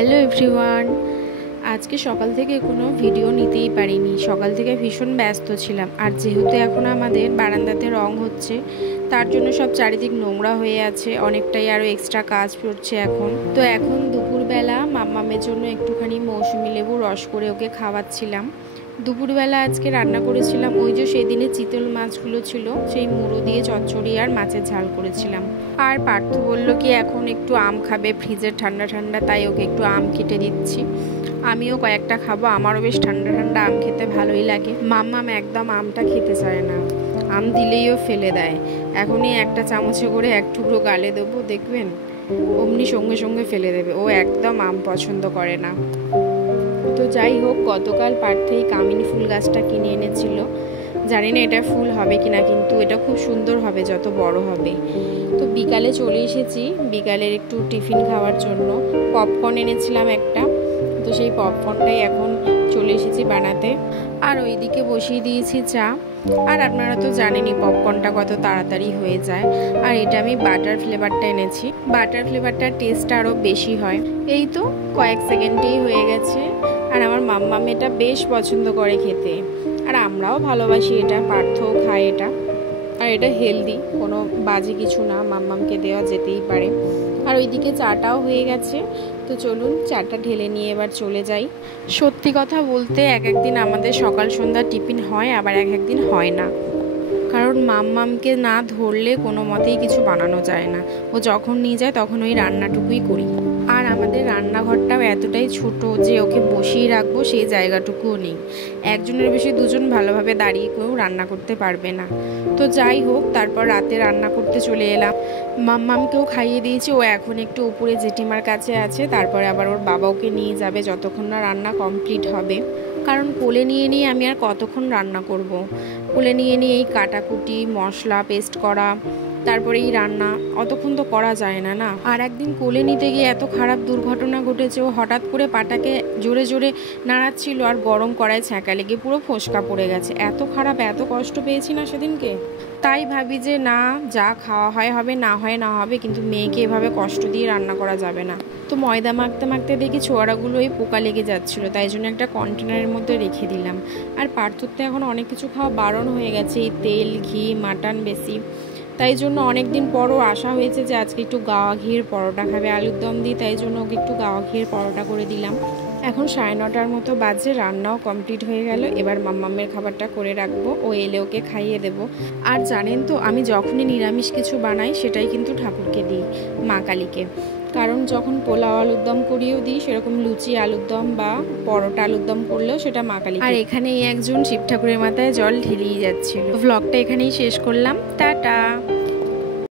Hello everyone. আজকে সকাল থেকে কোনো ভিডিও নিতেই পারিনি, সকাল থেকে ভীষণ ব্যস্ত ছিলাম। আর যেহেতু এখন আমাদের বারান্দাতে রং হচ্ছে, তার জন্য সব চারিদিক নোংরা হয়ে আছে, অনেকটাই আরও এক্সট্রা কাজ পড়ছে এখন। তো এখন দুপুরবেলা মাম্মামের জন্য একটুখানি মৌসুমি লেবু রস করে ওকে খাওয়াচ্ছিলাম। দুপুরবেলা আজকে রান্না করেছিলাম ওই যে সেদিনে চিতল মাছগুলো ছিল, সেই মুড়ো দিয়ে চচ্চড়ি আর মাছের ঝাল করেছিলাম। আর পার্থ বলল কি এখন একটু আম খাবে, ফ্রিজের ঠান্ডা ঠান্ডা, তাই ওকে একটু আম কেটে দিচ্ছি। আমিও কয়েকটা খাবো, আমারও বেশ ঠান্ডা ঠান্ডা আম খেতে ভালোই লাগে। মাম্মাম একদম আমটা খেতে চায় না, আম দিলেইও ফেলে দেয়। এখনই একটা চামচে করে এক টুকরো গালে দেবো, দেখবেন অমনি সঙ্গে সঙ্গে ফেলে দেবে। ও একদম আম পছন্দ করে না। তো যাই হোক, গতকাল পার্থেই কামিনী ফুল গাছটা কিনে এনেছিল। জানি না এটা ফুল হবে কিনা, কিন্তু এটা খুব সুন্দর হবে যত বড় হবে। তো বিকালে চলে এসেছি বিকালের একটু টিফিন খাওয়ার জন্য। পপকর্ন এনেছিলাম একটা, তো সেই পপকর্নটাই এখন চলে এসেছি বানাতে। আর ওইদিকে বসিয়ে দিয়েছি চা। আর আপনারা তো জানেনই পপকর্নটা কত তাড়াতাড়ি হয়ে যায়। আর এটা আমি বাটার ফ্লেভারটা এনেছি, বাটার ফ্লেভারটার টেস্টটা আরও বেশি হয়। এই তো কয়েক সেকেন্ডেই হয়ে গেছে। আর আমার মাম্মাম এটা বেশ পছন্দ করে খেতে, আর আমরাও ভালোবাসি এটা, পার্থও খায় এটা। আর এটা হেলদি, কোনো বাজে কিছু না, মাম্মামকে দেওয়া যেতেই পারে। আর ওইদিকে চাটাও হয়ে গেছে। তো চলুন চাটা ঢেলে নিয়ে এবার চলে যাই। সত্যি কথা বলতে এক একদিন আমাদের সকাল সন্ধ্যা টিফিন হয়, আবার এক একদিন হয় না। কারণ মাম্মামকে না ধরলে কোনো মতেই কিছু বানানো যায় না। ও যখন নিয়ে যায় তখন ওই রান্নাটুকুই করি। আর আমাদের রান্নাঘরটাও এতটাই ছোট যে ওকে বসিয়ে রাখবো সেই জায়গাটুকুও নেই। একজনের বেশি দুজন ভালোভাবে দাঁড়িয়ে কেউ রান্না করতে পারবে না। তো যাই হোক, তারপর রাতে রান্না করতে চলে এলাম। মাম্মামকেও খাইয়ে দিয়েছি, ও এখন একটু উপরে জেঠিমার কাছে আছে। তারপরে আবার ওর বাবা ওকে নিয়ে যাবে যতক্ষণ না রান্না কমপ্লিট হবে। কারণ কোলে নিয়ে নিয়ে আমি আর কতক্ষণ রান্না করব। কোলে নিয়ে নিয়ে এই কাটাকুটি, মশলা পেস্ট করা, তারপরে এই রান্না অতক্ষণ তো করা যায় না না। আর একদিন কোলে নিতে গিয়ে এত খারাপ দুর্ঘটনা ঘটেছে, ও হঠাৎ করে পাটাকে জোরে জোরে নাড়াচ্ছিল আর গরম কড়ায় ছ্যাঁকা লেগে পুরো ফোসকা পড়ে গেছে। এত খারাপ, এত কষ্ট পেয়েছি না সেদিনকে। তাই ভাবি যে না, যা খাওয়া হয় হবে, না হয় না হবে, কিন্তু মেয়েকে এভাবে কষ্ট দিয়ে রান্না করা যাবে না। তো ময়দা মাখতে মাখতে দেখি ছোয়ারাগুলোই পোকা লেগে যাচ্ছিল, তাই জন্য একটা কন্টেনারের মধ্যে রেখে দিলাম। আর পার্থর তো এখন অনেক কিছু খাওয়া বারণ হয়ে গেছে, এই তেল, ঘি, মাটন বেশি। তাই জন্য অনেক দিন পরও আশা হয়েছে যে আজকে একটু গাওয়া ঘির পরোটা খাবে, আলুর দম দিই, তাই জন্য ওকে একটু গাওয়া ঘির পরোটা করে দিলাম। এখন 9:30 মতো বাজে, রান্নাও কমপ্লিট হয়ে গেল। এবার মাম্মামের খাবারটা করে রাখবো, ও এলে ওকে খাইয়ে দেবো। আর জানেন তো, আমি যখনই নিরামিষ কিছু বানাই সেটাই কিন্তু ঠাকুরকে দিই, মা কালীকে। কারণ যখন পোলাও আলুর দম করিয়েও দিই, সেরকম লুচি আলুর দম বা পরোটা আলুর দম করলেও সেটা মা কালী। আর এখানে একজন শিব ঠাকুরের মাথায় জল ঢেলেই যাচ্ছিল। ব্লগটা এখানেই শেষ করলাম, টাটা।